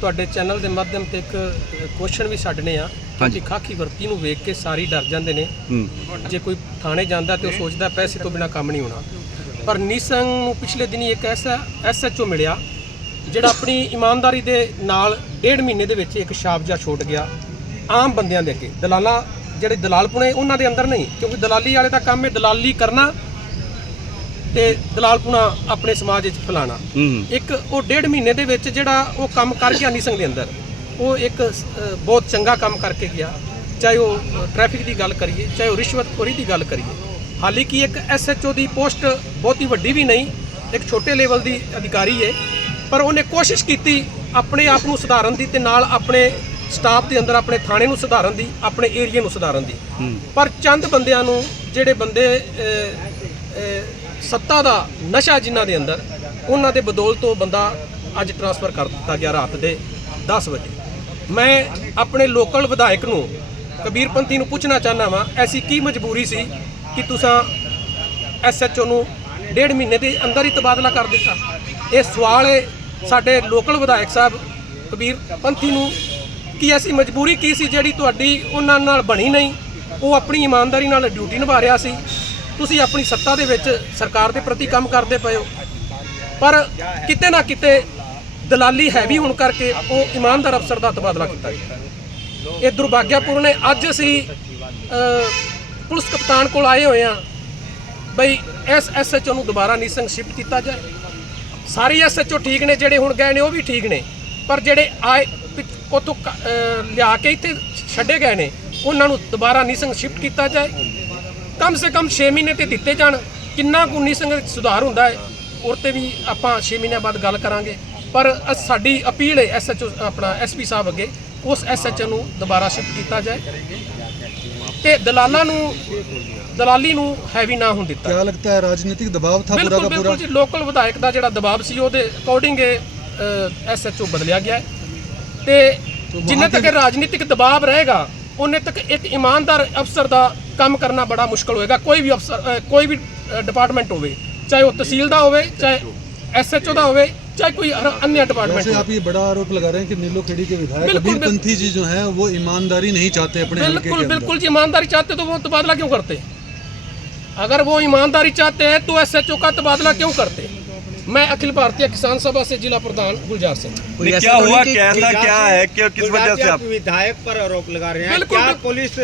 ਤੁਹਾਡੇ ਚੈਨਲ ਦੇ ਮਾਧਿਅਮ ਤੇ ਇੱਕ ਕੁਐਸਚਨ ਵੀ ਛੱਡਨੇ ਆ ਕਿ ਖਾਕੀ ਵਰਤੀ ਨੂੰ ਵੇਖ ਕੇ ਸਾਰੀ ਡਰ ਜਾਂਦੇ ਨੇ। ਜੇ ਕੋਈ ਥਾਣੇ ਜਾਂਦਾ ਤੇ ਉਹ ਸੋਚਦਾ ਪੈਸੇ ਤੋਂ ਬਿਨਾ ਕੰਮ ਨਹੀਂ ਹੋਣਾ। ਪਰ ਨੀਸੰਗ ਨੂੰ ਪਿਛਲੇ ਦਿਨੀ ਇੱਕ ਐਸਾ SHO ਮਿਲਿਆ ਜਿਹੜਾ ਆਪਣੀ ਇਮਾਨਦਾਰੀ ਦੇ ਨਾਲ 1.5 ਮਹੀਨੇ ਦੇ ਵਿੱਚ ਇੱਕ ਛਾਪ ਜਿਹਾ ਛੋੜ ਗਿਆ ਆਮ ਬੰਦਿਆਂ ਦੇ ਅੱਗੇ। ਦਲਾਲਾਂ ਜਿਹੜੇ ਦਲਾਲਪੁਣੇ ਉਹਨਾਂ ਦੇ ਅੰਦਰ ਨਹੀਂ, ਕਿਉਂਕਿ ਦਲਾਲੀ ਵਾਲੇ ਦਾ ਕੰਮ ਹੈ ਦਲਾਲੀ ਕਰਨਾ ਤੇ ਦਲਾਲਪੁਣਾ ਆਪਣੇ ਸਮਾਜ ਵਿੱਚ ਫੈਲਾਣਾ। ਇੱਕ ਉਹ 1.5 ਮਹੀਨੇ ਦੇ ਵਿੱਚ ਜਿਹੜਾ ਉਹ ਕੰਮ ਕਰ ਗਿਆ ਨੀਸੰਗ ਦੇ ਅੰਦਰ, ਉਹ ਇੱਕ ਬਹੁਤ ਚੰਗਾ ਕੰਮ ਕਰਕੇ ਗਿਆ। ਚਾਹੇ ਉਹ ਟ੍ਰੈਫਿਕ ਦੀ ਗੱਲ ਕਰੀਏ, ਚਾਹੇ ਉਹ ਰਿਸ਼ਵਤਖੋਰੀ ਦੀ ਗੱਲ ਕਰੀਏ। ਹਾਲਾਂਕਿ ਇੱਕ SHO ਦੀ ਪੋਸਟ ਬਹੁਤੀ ਵੱਡੀ ਵੀ ਨਹੀਂ, ਇੱਕ ਛੋਟੇ ਲੈਵਲ ਦੀ ਅਧਿਕਾਰੀ ਹੈ, ਪਰ ਉਹਨੇ ਕੋਸ਼ਿਸ਼ ਕੀਤੀ ਆਪਣੇ ਆਪ ਨੂੰ ਸੁਧਾਰਨ ਦੀ ਤੇ ਨਾਲ ਆਪਣੇ ਸਟਾਫ ਦੇ ਅੰਦਰ ਆਪਣੇ ਥਾਣੇ ਨੂੰ ਸੁਧਾਰਨ ਦੀ, ਆਪਣੇ ਏਰੀਏ ਨੂੰ ਸੁਧਾਰਨ ਦੀ। ਪਰ ਚੰਦ ਬੰਦਿਆਂ ਨੂੰ, ਜਿਹੜੇ ਬੰਦੇ ਸੱਤਾ ਦਾ ਨਸ਼ਾ ਜਿਨ੍ਹਾਂ ਦੇ ਅੰਦਰ, ਉਹਨਾਂ ਦੇ ਬਦੌਲਤ ਉਹ ਬੰਦਾ ਅੱਜ ਟ੍ਰਾਂਸਫਰ ਕਰ ਦਿੱਤਾ ਗਿਆ ਰਾਤ ਦੇ 10 ਵਜੇ। ਮੈਂ ਆਪਣੇ ਲੋਕਲ ਵਿਧਾਇਕ ਨੂੰ, ਕਬੀਰਪੰਥੀ ਨੂੰ ਪੁੱਛਣਾ ਚਾਹੁੰਦਾ ਵਾਂ, ਐਸੀ ਕੀ ਮਜਬੂਰੀ ਸੀ ਕਿ ਤੁਸੀਂ SHO ਨੂੰ 1.5 ਮਹੀਨੇ ਦੇ ਅੰਦਰ ਹੀ ਤਬਾਦਲਾ ਕਰ ਦਿੱਤਾ? ਇਹ ਸਵਾਲ ਹੈ ਸਾਡੇ ਲੋਕਲ ਵਿਧਾਇਕ ਸਾਹਿਬ ਕਬੀਰਪੰਥੀ ਨੂੰ ਕਿ ਐਸੀ ਮਜਬੂਰੀ ਕੀ ਸੀ ਜਿਹੜੀ ਤੁਹਾਡੀ ਉਹਨਾਂ ਨਾਲ ਬਣੀ ਨਹੀਂ? ਉਹ ਆਪਣੀ ਇਮਾਨਦਾਰੀ ਨਾਲ ਡਿਊਟੀ ਨਿਭਾ ਰਿਹਾ ਸੀ, ਤੁਸੀਂ ਆਪਣੀ ਸੱਤਾ ਦੇ ਵਿੱਚ ਸਰਕਾਰ ਦੇ ਪ੍ਰਤੀ ਕੰਮ ਕਰਦੇ ਪਏ ਹੋ। ਪਰ ਕਿਤੇ ਨਾ ਕਿਤੇ ਦਲਾਲੀ ਹੈਵੀ ਹੋਣ ਕਰਕੇ ਉਹ ਇਮਾਨਦਾਰ ਅਫਸਰ ਦਾ ਤਬਾਦਲਾ ਕੀਤਾ ਗਿਆ। ਇਹ ਦੁਰਭਾਗਿਆਪੂਰਨ ਹੈ। ਅੱਜ ਅਸੀਂ ਪੁਲਿਸ ਕਪਤਾਨ ਕੋਲ ਆਏ ਹੋਏ ਹਾਂ ਬਈ ਇਸ SHO ਨੂੰ ਦੁਬਾਰਾ ਨੀਸੰਗ ਸ਼ਿਫਟ ਕੀਤਾ ਜਾਏ। ਸਾਰੇ SHO ਠੀਕ ਨੇ, ਜਿਹੜੇ ਹੁਣ ਗਏ ਨੇ ਉਹ ਵੀ ਠੀਕ ਨੇ, ਪਰ ਜਿਹੜੇ ਆਏ ਉੱਥੋਂ ਲਿਆ ਕੇ ਇੱਥੇ ਛੱਡੇ ਗਏ ਨੇ ਉਹਨਾਂ ਨੂੰ ਦੁਬਾਰਾ ਨੀਸੰਗ ਸ਼ਿਫਟ ਕੀਤਾ ਜਾਏ। ਕਮ ਸੇ ਕਮ 6 ਮਹੀਨੇ ਤੇ ਦਿੱਤੇ ਜਾਣ। ਕਿੰਨਾ ਕੁ ਨੀਸੰਗ ਸੁਧਾਰ ਹੁੰਦਾ ਹੈ ਉਹ ਤੇ ਵੀ ਆਪਾਂ 6 ਮਹੀਨਿਆਂ ਬਾਅਦ ਗੱਲ ਕਰਾਂਗੇ। ਪਰ ਸਾਡੀ ਅਪੀਲ ਹੈ SHO ਆਪਣਾ SP ਸਾਹਿਬ ਅੱਗੇ, ਉਸ SHO ਨੂੰ ਦੁਬਾਰਾ ਸ਼ਿਫਟ ਕੀਤਾ ਜਾਏ ਤੇ ਦਲਾਲੀ ਨੂੰ ਹੈਵੀ ਨਾ ਹੋਣ ਦਿੱਤਾ। क्या लगता है राजनीतिक दबाव था पूरा का पूरा? ਬਿਲਕੁਲ ਜੀ, ਲੋਕਲ ਵਿਧਾਇਕ ਦਾ ਜਿਹੜਾ ਦਬਾਅ ਸੀ ਉਹਦੇ ਅਕੋਰਡਿੰਗ SHO ਬਦਲਿਆ ਗਿਆ ਤੇ ਜਿੰਨੇ ਤੱਕ ਰਾਜਨੀਤਿਕ ਦਬਾਅ ਰਹੇਗਾ ਉਹਨੇ ਤੱਕ ਇੱਕ ਇਮਾਨਦਾਰ ਅਫਸਰ ਦਾ ਕੰਮ ਕਰਨਾ ਬੜਾ ਮੁਸ਼ਕਲ ਹੋਏਗਾ। ਕੋਈ ਵੀ ਅਫਸਰ, ਕੋਈ ਵੀ डिपार्टमेंट हो, चाहे वो तहसील का हो, चाहे SHO का हो, चाहे कोई अन्य डिपार्टमेंट। आप ये बड़ा आरोप लगा रहे हैं कि नीलोखेड़ी के विधायक कबीरपंथी जी जो हैं वो ईमानदारी नहीं चाहते अपने हल्के के अंदर। बिल्कुल जी, ईमानदारी चाहते तो वो तबादला क्यों करते? अगर वो ईमानदारी चाहते हैं तो SHO का तबादला क्यों करते? मैं अखिल भारतीय किसान सभा से जिला प्रधान गुलजार सिंह। क्या हुआ, कैसा क्या है, किस वजह से आप विधायक पर आरोप लगा रहे हैं? क्या पुलिस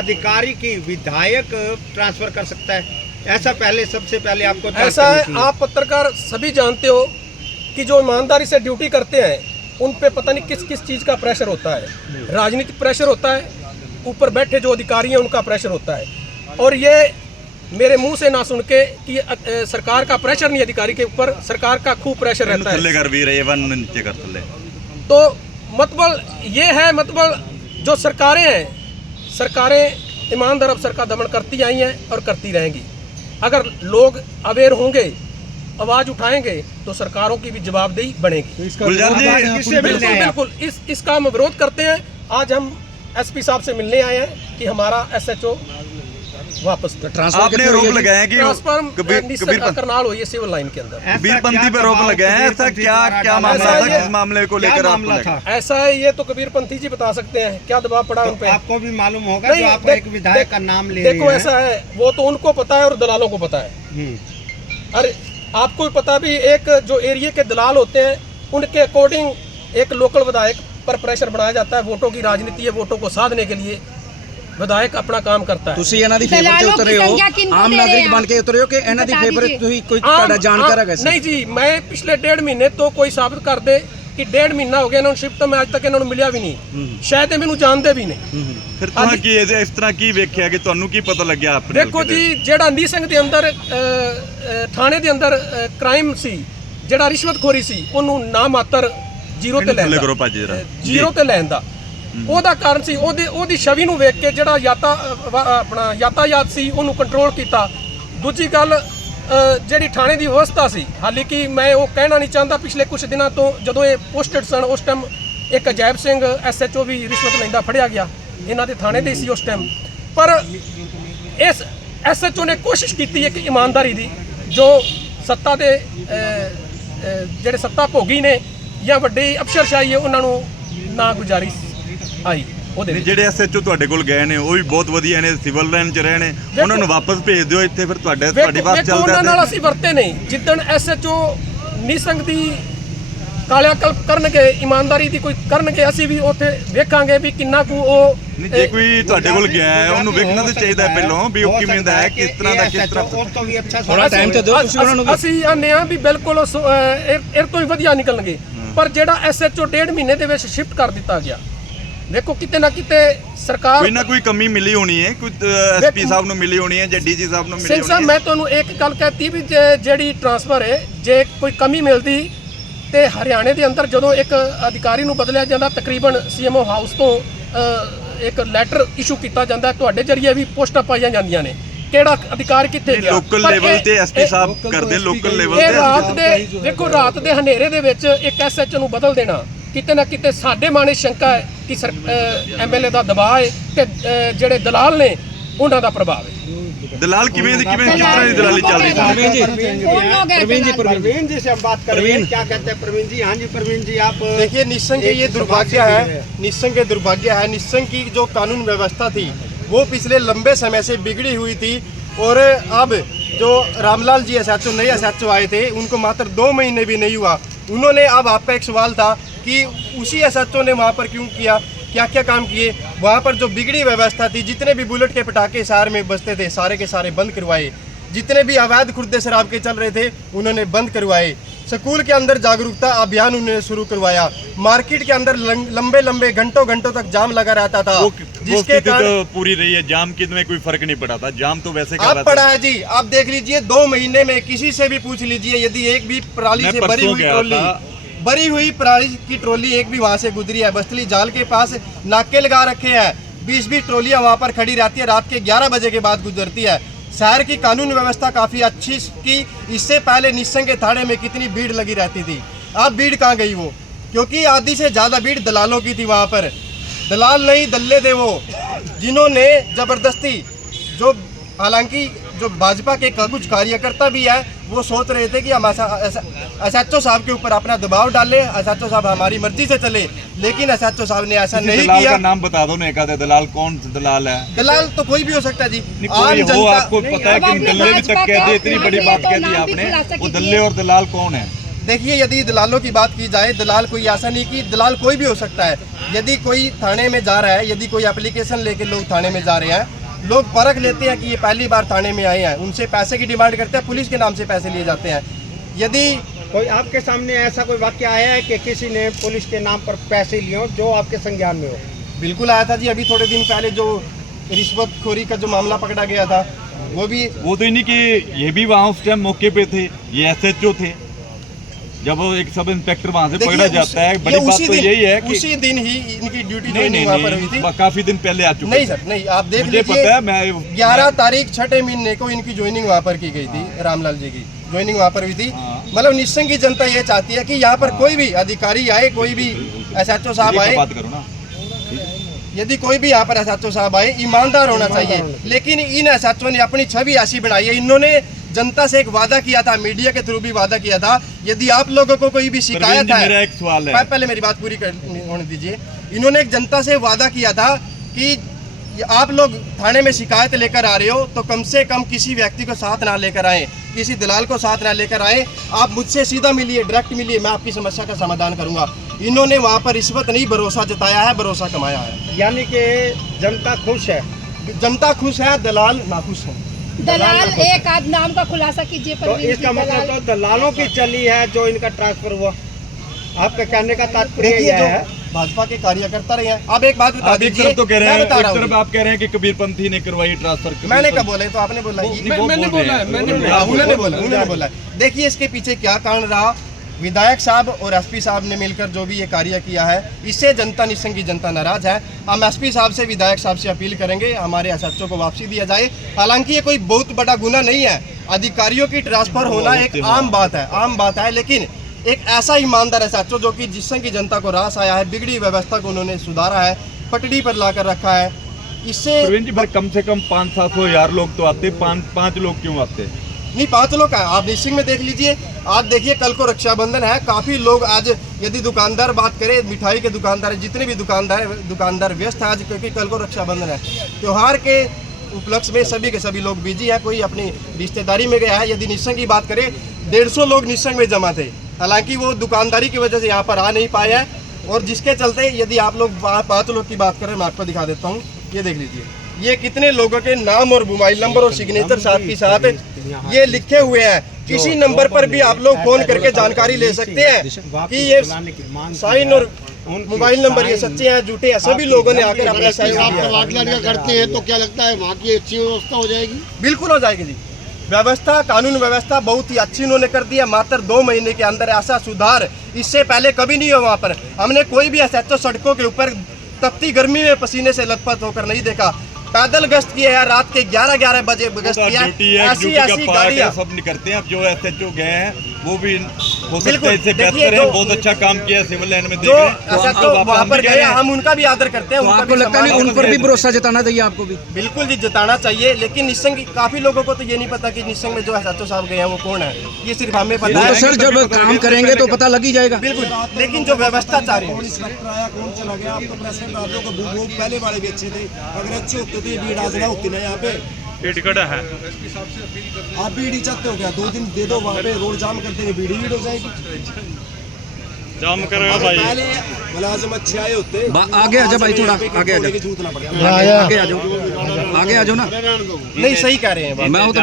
अधिकारी की विधायक ट्रांसफर कर सकता है? ऐसा पहले, सबसे पहले आपको ऐसा है, आप पत्रकार सभी जानते हो कि जो ईमानदारी से ड्यूटी करते हैं उन पे पता नहीं किस किस चीज़ का प्रेशर होता है। राजनीतिक प्रेशर होता है, ऊपर बैठे जो अधिकारी हैं उनका प्रेशर होता है। और ये मेरे मुंह से ना सुन के कि सरकार का प्रेशर नहीं, अधिकारी के ऊपर सरकार का खूब प्रेशर रहता है। तो मतलब ये है, मतलब जो सरकारें हैं, सरकारें ईमानदार अफसर का दमन करती आई हैं और करती रहेंगी। अगर लोग अवेयर होंगे, आवाज़ उठाएंगे तो सरकारों की भी जवाबदेही बनेगी। बिल्कुल इसका हम विरोध करते हैं। आज हम SP साहब से मिलने आए हैं कि हमारा SHO वापस। आपने आरोप लगाया कि ट्रांसफर करनाल हुई है सिविल लाइन के अंदर, कबीरपंथी पर आरोप लगाया है। ऐसा क्या मामला था, किस मामले को लेकर आपको? ऐसा है, ये तो कबीरपंथी जी बता सकते हैं क्या दबाव पड़ा उन पे। आपको भी मालूम होगा जो आप एक विधायक का नाम ले रहे हैं। देखो ऐसा है, वो तो उनको पता है और दलालों को पता है। अरे आपको भी पता भी, एक जो एरिया के दलाल होते हैं उनके अकॉर्डिंग एक लोकल विधायक पर प्रेशर बनाया जाता है। वोटों की राजनीति है, वोटों को साधने के लिए विधायक अपना काम करता है। ਤੁਸੀਂ ਇਹਨਾਂ ਦੀ ਫੇਵਰ ਤੇ ਉਤਰੇ ਹੋ, ਆਮ ਨਾਗਰਿਕ ਬਣ ਕੇ ਉਤਰੇ ਹੋ ਕਿ ਇਹਨਾਂ ਦੀ ਫੇਵਰ ਤੁਸੀਂ ਕੋਈ ਤੁਹਾਡਾ ਜਾਣਕਾਰ ਹੈਗਾ? नहीं जी, मैं पिछले 1.5 महीने तो कोई साबित कर दे कि 1.5 महीना हो गया इन्होंने शिफ्ट, मैं आज तक इन्होंने मिलिया भी नहीं, शायद मैनू जानते भी नहीं। फिर तुहां की इस तरह की वेख्या कि तुहानू की पता लग्या? देखो जी, जेड़ा नीसंग दे अंदर थाने दे अंदर क्राइम सी, जेड़ा रिश्वतखोरी सी, ओनू ना मात्र जीरो ते लैन दा ਉਹਦਾ ਕਾਰਨ ਸੀ ਉਹਦੀ ਛਵੀ ਨੂੰ ਵੇਖ ਕੇ ਜਿਹੜਾ ਯਾਤਾਯਾਤ ਸੀ ਉਹਨੂੰ ਕੰਟਰੋਲ ਕੀਤਾ। ਦੂਜੀ ਗੱਲ ਜਿਹੜੀ ਥਾਣੇ ਦੀ ਵਿਵਸਥਾ ਸੀ, ਹਾਲਾਂਕਿ ਮੈਂ ਉਹ ਕਹਿਣਾ ਨਹੀਂ ਚਾਹੁੰਦਾ, ਪਿਛਲੇ ਕੁਝ ਦਿਨਾਂ ਤੋਂ ਜਦੋਂ ਇਹ ਪੋਸਟਡ ਸਨ ਉਸ ਟਾਈਮ ਇੱਕ ਅਜੈਬ ਸਿੰਘ SHO ਵੀ ਰਿਸ਼ਵਤ ਲੈਂਦਾ ਫੜਿਆ ਗਿਆ, ਇਹਨਾਂ ਦੇ ਥਾਣੇ ਦੇ ਸੀ ਉਸ ਟਾਈਮ। ਪਰ ਇਸ SHO ਨੇ ਕੋਸ਼ਿਸ਼ ਕੀਤੀ ਹੈ ਕਿ ਇਮਾਨਦਾਰੀ ਦੀ, ਜੋ ਸੱਤਾ ਦੇ ਜਿਹੜੇ ਸੱਤਾ ਭੋਗੀ ਨੇ ਜਾਂ ਵੱਡੀ ਅਫਸਰਸ਼ਾਹੀ ਹੈ ਉਹਨਾਂ ਨੂੰ ਨਾ ਗੁਜ਼ਾਰਿਸ਼ ਆਈ ਉਹਦੇ ਵਿੱਚ। ਜਿਹੜੇ ਐਸਐਚਓ ਤੁਹਾਡੇ ਕੋਲ ਗਏ ਨੇ ਉਹ ਵੀ ਬਹੁਤ ਵਧੀਆ ਨੇ, ਸਿਵਲ ਲਾਈਨ 'ਚ ਰਹੇ ਨੇ, ਉਹਨਾਂ ਨੂੰ ਵਾਪਸ ਭੇਜ ਦਿਓ ਇੱਥੇ, ਫਿਰ ਤੁਹਾਡੀ ਬਾਤ ਵੇਖੋ ਉਹਨਾਂ ਨਾਲ ਅਸੀਂ ਵਰਤੇ ਨਹੀਂ। ਜਿੱਦਣ ਐਸਐਚਓ ਨਿਸੰਗ ਦੀ ਕਾਲਿਆ ਕਲਪ ਕਰਨਗੇ, ਇਮਾਨਦਾਰੀ ਦੀ ਕੋਈ ਕਰਨਗੇ, ਅਸੀਂ ਵੀ ਉੱਥੇ ਵੇਖਾਂਗੇ ਵੀ ਕਿੰਨਾ ਕੁ ਉਹ ਨਹੀਂ। ਜੇ ਕੋਈ ਤੁਹਾਡੇ ਕੋਲ ਗਿਆ ਹੈ ਉਹਨੂੰ ਵੇਖਣਾ ਤਾਂ ਚਾਹੀਦਾ ਪਹਿਲਾਂ ਵੀ ਉਹ ਕਿਵੇਂ ਦਾ ਹੈ, ਕਿਸ ਤਰ੍ਹਾਂ ਦਾ, ਕਿਸ ਤਰ੍ਹਾਂ और तो भी अच्छा थोड़ा टाइम तो दो ਤੁਸੀਂ ਉਹਨਾਂ ਨੂੰ ਵੀ। ਅਸੀਂ ਆਨੇ ਆ ਵੀ ਬਿਲਕੁਲ ਇਹ ਤੋਂ ਹੀ ਵਧੀਆ ਨਿਕਲਣਗੇ। ਪਰ ਜਿਹੜਾ ਐਸਐਚਓ 1.5 ਮਹੀਨੇ ਦੇ ਵਿੱਚ ਸ਼ਿਫਟ ਕਰ ਦਿੱਤਾ ਗਿਆ, ਦੇਖੋ ਕਿਤੇ ਨਾ ਕਿਤੇ ਸਰਕਾਰ ਕੋਈ ਨਾ ਕੋਈ ਕਮੀ ਮਿਲੀ ਹੋਣੀ ਹੈ, ਕੋਈ ਐਸਪੀ ਸਾਹਿਬ ਨੂੰ ਮਿਲੀ ਹੋਣੀ ਹੈ ਜਾਂ ਡੀਜੀ ਸਾਹਿਬ ਨੂੰ ਮਿਲੀ ਸਿੰਘ ਹੋਣੀ ਸਾਹਿਬ ਹੈ। ਮੈਂ ਤੁਹਾਨੂੰ ਇੱਕ ਗੱਲ ਕਹਿਤੀ ਵੀ ਜਿਹੜੀ ਟਰਾਂਸਫਰ ਹੈ, ਜੇ ਕੋਈ ਕਮੀ ਮਿਲਦੀ ਤੇ ਹਰਿਆਣੇ ਦੇ ਅੰਦਰ ਜਦੋਂ ਇੱਕ ਅਧਿਕਾਰੀ ਨੂੰ ਬਦਲਿਆ ਜਾਂਦਾ, ਤਕਰੀਬਨ ਸੀਐਮਓ ਹਾਊਸ ਤੋਂ ਇੱਕ ਲੈਟਰ ਇਸ਼ੂ ਕੀਤਾ ਜਾਂਦਾ, ਤੁਹਾਡੇ ਜਰੀਏ ਵੀ ਪੋਸਟਾਂ ਪਾਈਆਂ ਜਾਂਦੀਆਂ ਨੇ, ਕਿਹੜਾ ਅਧਿਕਾਰੀ ਕਿੱਥੇ ਗਿਆ। ਲੋਕਲ ਪਰ ਲੈਵਲ ਇਹ- ਤੇ ਐਸਪੀ ਇਹ- ਸਾਹਿਬ ਕਰਦੇ, ਲੋਕਲ ਲੈਵਲ ਇਹ ਤੇ ਰਾਤ ਦੇ ਦੇਖੋ ਰਾਤ ਦੇ ਹਨੇਰੇ ਦੇ ਵਿੱਚ ਇੱਕ ਐਸਐਚਓ ਨੂੰ ਬਦਲ ਦੇਣਾ ਕਿਤੇ ਨਾ ਕਿਤੇ ਸਾਡੇ ਮਨ 'ਚ ਸ਼ੰਕਾ ਹੈ ਕਿ ਐਮਐਲਏ ਦਾ ਦਬਾਅ ਹੈ ਤੇ ਜਿਹੜੇ ਦਲਾਲ ਨੇ ਉਹਨਾਂ ਦਾ ਪ੍ਰਭਾਵ ਹੈ। दलाल किस तरह की दलाली चल रही है? प्रवीण जी से हम बात करेंगे, क्या कहते हैं प्रवीण जी? हाँ जी प्रवीण जी, आप देखिए निस्संग के ये दुर्भाग्य है, निस्संग के दुर्भाग्य है। निस्संग की जो कानून व्यवस्था थी वो पिछले लंबे समय से बिगड़ी हुई थी और अब जो रामलाल जी एसएचओ नए एसएचओ आए थे उनको मात्र 2 महीने भी नहीं हुआ। उन्होंने, अब आपका एक सवाल था कि उसी एसएचओ ने वहाँ पर क्यों किया, क्या क्या काम किए। वहाँ पर जो बिगड़ी व्यवस्था थी, जितने भी बुलेट के पटाखे शहर में बजते थे सारे के सारे बंद करवाए, जितने भी अवैध खुर्दे शराब के चल रहे थे उन्होंने बंद करवाए। स्कूल के अंदर जागरूकता अभियान उन्होंने शुरू करवाया। मार्केट के अंदर लंबे लंबे घंटों घंटों तक जाम लगा रहता था, जिसके कारण तो पूरी रही है, जाम की में कोई फर्क नहीं पड़ा था, जाम तो वैसे अब पड़ा है जी। आप देख लीजिए 2 महीने में किसी से भी पूछ लीजिए, यदि एक भी पराली से भरी हुई पराली की ट्रॉली एक भी वहाँ से गुजरी है। बस्तली जाल के पास नाके लगा रखे हैं, 20-20 ट्रॉलियाँ वहाँ पर खड़ी रहती है, रात के 11 बजे के बाद गुजरती है। शहर की कानून व्यवस्था काफ़ी अच्छी की। इससे पहले निस्संग के थाने में कितनी भीड़ लगी रहती थी, अब भीड़ कहाँ गई वो? क्योंकि आधी से ज़्यादा भीड़ दलालों की थी वहाँ पर। दलाल नहीं दल्ले थे वो, जिन्होंने ज़बरदस्ती, जो हालांकि जो भाजपा के कुछ कार्यकर्ता भी है वो सोच रहे थे कि हम एसएचओ साहब के ऊपर अपना दबाव डालें, एसएचओ साहब हमारी मर्जी से चले, लेकिन एसएचओ साहब ने ऐसा नहीं किया। नाम बता दो ना, दलाल कौन दलाल है? दलाल तो कोई भी हो सकता है जी। कोई हो, आपको पता है कि दल्ले भी तक कह दिए, इतनी बड़ी बात कह दी आपने, वो दल्ले और दलाल कौन है? देखिए, यदि दलालों की बात की जाए, दलाल कोई ऐसा नहीं कि दलाल कोई भी हो सकता है। यदि कोई थाने में जा रहा है, यदि कोई एप्लीकेशन लेके लोग थाने में जा रहे हैं, लोग परख लेते हैं कि ये पहली बार थाने में आए हैं, उनसे पैसे की डिमांड करते हैं, पुलिस के नाम से पैसे लिए जाते हैं। यदि कोई आपके सामने ऐसा कोई वाक्य आया है कि किसी ने पुलिस के नाम पर पैसे लिए हो जो आपके संज्ञान में हो? बिल्कुल आया था जी, अभी थोड़े दिन पहले जो रिश्वतखोरी का जो मामला पकड़ा गया था वो तो नहीं कि ये भी वहाँ उस टाइम मौके पे थे, ये एसएचओ थे, जब वो एक सब इंस्पेक्टर वहाँ से पकड़ा जाता है। बड़ी बात तो यही है कि उसी दिन ही इनकी ड्यूटी नहीं वहाँ पर हुई थी। काफी दिन पहले आ चुके। नहीं सर, नहीं, आप देख लीजिए, पता है, मैं 11 तारीख 6 महीने को इनकी ज्वाइनिंग वहाँ पर की गई थी। रामलाल जी की ज्वाइनिंग वहाँ पर हुई थी। मतलब निस्संग की जनता ये चाहती है कि यहाँ पर कोई भी अधिकारी आए, कोई भी एसएचओ साहब आए, बात करो ना, यदि कोई भी यहाँ पर एसएचओ साहब आए, ईमानदार होना चाहिए। लेकिन इन एसएचओ ने अपनी छवि ऐसी बनाई है। इन्होंने जनता से एक वादा किया था, मीडिया के थ्रू भी वादा किया था, यदि आप लोगों को कोई भी शिकायत है, मेरा एक सवाल है, पहले मेरी बात पूरी होने दीजिए। इन्होंने एक जनता से वादा किया था कि आप लोग थाने में शिकायत लेकर आ रहे हो तो कम से कम किसी व्यक्ति को साथ ना लेकर आए, किसी दलाल को साथ ना लेकर आए, आप मुझसे सीधा मिलिए, डायरेक्ट मिलिए, मैं आपकी समस्या का समाधान करूंगा। इन्होंने वहाँ पर रिश्वत नहीं, भरोसा जताया है, भरोसा कमाया है। यानी कि जनता खुश है, जनता खुश है, दलाल नाखुश है। दलाल एक आध नाम का खुलासा कीजिए। तो इसका मतलब तो दलालों की चली है जो इनका ट्रांसफर हुआ, आपका कहने का तात्पर्य यह है? भाजपा के कार्यकर्ता रहे हैं। अब एक बात बता दीजिए, तो कह रहे हैं, मैं बता रहा हूँ, आप कह रहे हैं कि कबीरपंथी ने करवाई ट्रांसफर। मैंने कब बोला? तो आपने बोला, उन्होंने बोला। देखिए इसके पीछे क्या कारण रहा। विधायक साहब और एसपी साहब ने मिलकर जो भी ये कार्य किया है, इससे जनता, निस्संग की जनता नाराज है। हम एसपी साहब से, विधायक साहब से अपील करेंगे हमारे एसएचओ को वापसी दिया जाए। हालांकि ये कोई बहुत बड़ा गुना नहीं है, अधिकारियों की ट्रांसफर होना एक आम बात है, लेकिन एक ऐसा ईमानदार एसएचओ जो कि जिससे की जनता को रास आया है, बिगड़ी व्यवस्था को उन्होंने सुधारा है, पटड़ी पर लाकर रखा है। इससे कम से कम 500-700 हज़ार लोग तो आते, 5 लोग क्यों आते? नहीं 5 लोग का आप निश्चित में देख लीजिए। आज देखिए कल को रक्षाबंधन है, काफ़ी लोग आज यदि दुकानदार बात करें, मिठाई के दुकानदार जितने भी दुकानदार व्यस्त हैं आज, क्योंकि कल को रक्षाबंधन है। त्यौहार के उपलक्ष्य में सभी के सभी लोग बिजी है, कोई अपनी रिश्तेदारी में गया है। यदि निशंक की बात करें 150 लोग निशंक में जमा थे, हालांकि वो दुकानदारी की वजह से यहाँ पर आ नहीं पाए हैं, और जिसके चलते यदि आप लोग 5 लोग की बात करें, मैं आपको दिखा देता हूँ, ये देख लीजिए ये कितने लोगों के नाम और मोबाइल नंबर और सिग्नेचर साथ ही साथ ये लिखे हुए हैं। किसी नंबर पर भी आप लोग फोन करके जानकारी ले सकते हैं कि ये साइन और मोबाइल नंबर ये सच्चे हैं झूठे हैं। सभी लोगों ने आकर अपना साइन दिया करते हैं तो क्या लगता है वहाँ की अच्छी व्यवस्था हो जाएगी? बिल्कुल हो जाएगी जी। व्यवस्था, कानून व्यवस्था बहुत ही अच्छी उन्होंने कर दी है। मात्र 2 महीने के अंदर ऐसा सुधार इससे पहले कभी नहीं हुआ। वहाँ पर हमने कोई भी ऐसा सड़कों के ऊपर तपती गर्मी में पसीने से लथपथ होकर नहीं देखा। पैदल गश्त किया है, रात के 11 बजे गश्त किया है। ऐसी गाड़ियाँ सब नहीं करते हैं। अब जो SHO गए हैं वो भी हो सकता है इससे बेहतर है, बहुत अच्छा काम किया सिविल लाइन में। जो ऐसा तो वहाँ पर गए, हम उनका भी आदर करते हैं। आपको लगता नहीं उन पर भी भरोसा जताना चाहिए आपको भी? बिल्कुल जी, जताना चाहिए। लेकिन निशंक काफी लोगों को तो ये नहीं पता कि निशंक में जो SHO साहब गए हैं वो कौन है, ये सिर्फ हमें पता है। तो सर जब काम करेंगे तो पता लग ही जाएगा। बिल्कुल, लेकिन जो व्यवस्था चाह रही है कौन चला गया? आप तो प्रेसिडेंट आप लोग का वो पहले वाले भी अच्छे थे, अगर अच्छे होते तो ये भीड़ आज ना होती ना यहाँ पे। टिकट है आप भीड़ ही चाहते हो क्या? 2 दिन दे दो, वहाँ पे रोड जाम करते हैं, भीड़ हो जाएगी। जाम करेगा भाई। पहले मुलाजिम अच्छे आए होते। आगे आ जाओ भाई, थोड़ा आगे आ जाओ, झूठ ना पड़े। आगे आ जाओ, आगे आ जाओ ना। नहीं, सही कह रहे हैं। मैं हूँ तो